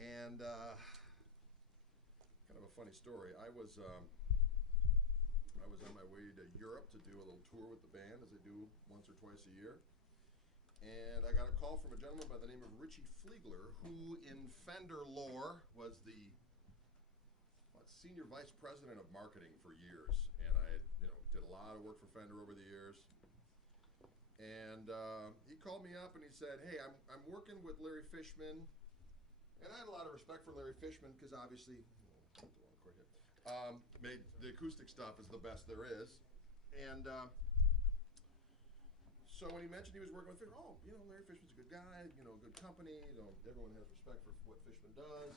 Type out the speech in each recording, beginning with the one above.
And kind of a funny story. I was on my way to Europe to do a little tour with the band, as I do once or twice a year. And I got a call from a gentleman by the name of Richie Fliegler, who in Fender lore was the senior vice president of marketing for years. And I did a lot of work for Fender over the years. And he called me up and he said, "Hey, I'm working with Larry Fishman." And I had a lot of respect for Larry Fishman because obviously, made the acoustic stuff is the best there is. And so when he mentioned he was working with Fishman, Larry Fishman's a good guy, good company, everyone has respect for what Fishman does.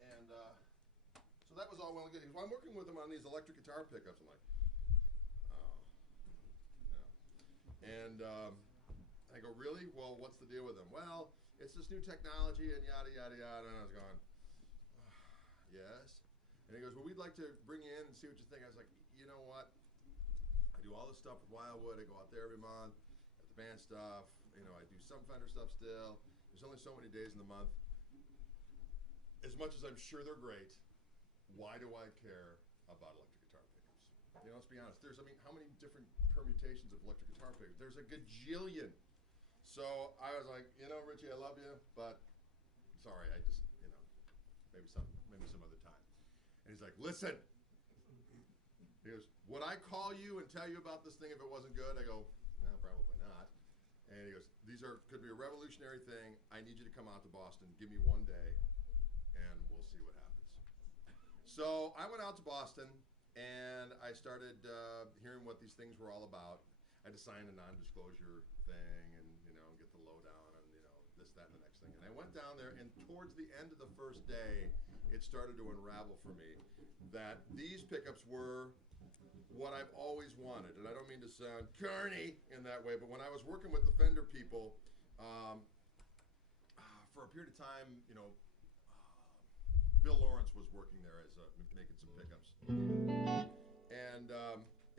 And so that was all well and good. He goes, "Well, I'm working with him on these electric guitar pickups." I'm like, "Oh, no." And I go, "Really? Well, what's the deal with them?" "Well, it's this new technology and yada, yada, yada." And I was going, "Yes." And he goes, "Well, we'd like to bring you in and see what you think." I was like, "You know what? I do all this stuff with Wildwood. I go out there every month at the band stuff. I do some Fender stuff still. There's only so many days in the month. As much as I'm sure they're great, why do I care about electric guitar pickups? Let's be honest. How many different permutations of electric guitar pickups? There's a gajillion." So I was like, "Richie, I love you, but sorry, I just, maybe some other time." And he's like, "Listen." He goes, "Would I call you and tell you about this thing if it wasn't good?" I go, "No, probably not." And he goes, "Could be a revolutionary thing. I need you to come out to Boston. Give me one day, and we'll see what happens." So I went out to Boston, and I started hearing what these things were all about. I had to sign a non-disclosure thing and, get the lowdown on, this, that, and the next thing. And I went down there, and towards the end of the first day, it started to unravel for me that these pickups were what I've always wanted. And I don't mean to sound corny in that way, but when I was working with the Fender people, for a period of time, Bill Lawrence was working there as making some pickups. And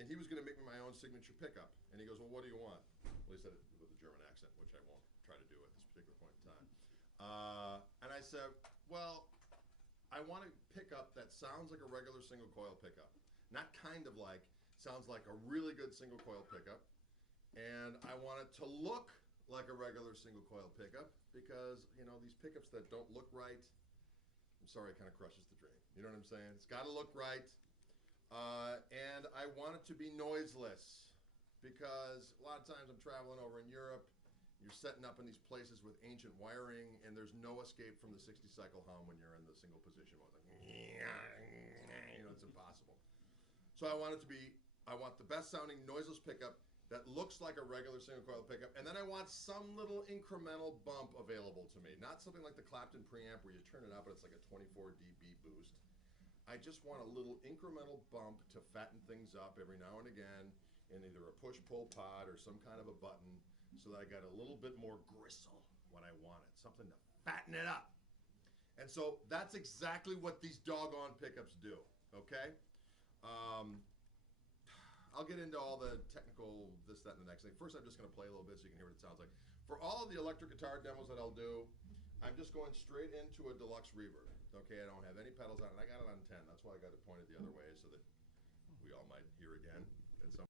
he was going to make me my own signature pickup. And he goes, "Well, what do you want?" Well, he said it with a German accent, which I won't try to do at this particular point in time. And I said, "Well, I want a pickup that sounds like a regular single coil pickup. Not kind of like, sounds like a really good single coil pickup. And I want it to look like a regular single coil pickup because, these pickups that don't look right, I'm sorry, it kind of crushes the dream. You know what I'm saying? It's got to look right. And I want it to be noiseless because a lot of times I'm traveling over in Europe. You're setting up in these places with ancient wiring, and there's no escape from the 60 cycle hum when you're in the single position mode. It's impossible. So I want the best sounding noiseless pickup that looks like a regular single coil pickup, and then I want some little incremental bump available to me. Not something like the Clapton preamp where you turn it up and it's like a 24 dB boost. I just want a little incremental bump to fatten things up every now and again in either a push-pull pod or some kind of a button so that I got a little bit more gristle when I want it, something to fatten it up. And so that's exactly what these doggone pickups do, okay? I'll get into all the technical this, that, and the next thing. First, I'm just going to play a little bit so you can hear what it sounds like. For all of the electric guitar demos that I'll do, I'm just going straight into a deluxe reverb. Okay, I don't have any pedals on it. I got it on 10. That's why I got it pointed the other way so that we all might hear again at some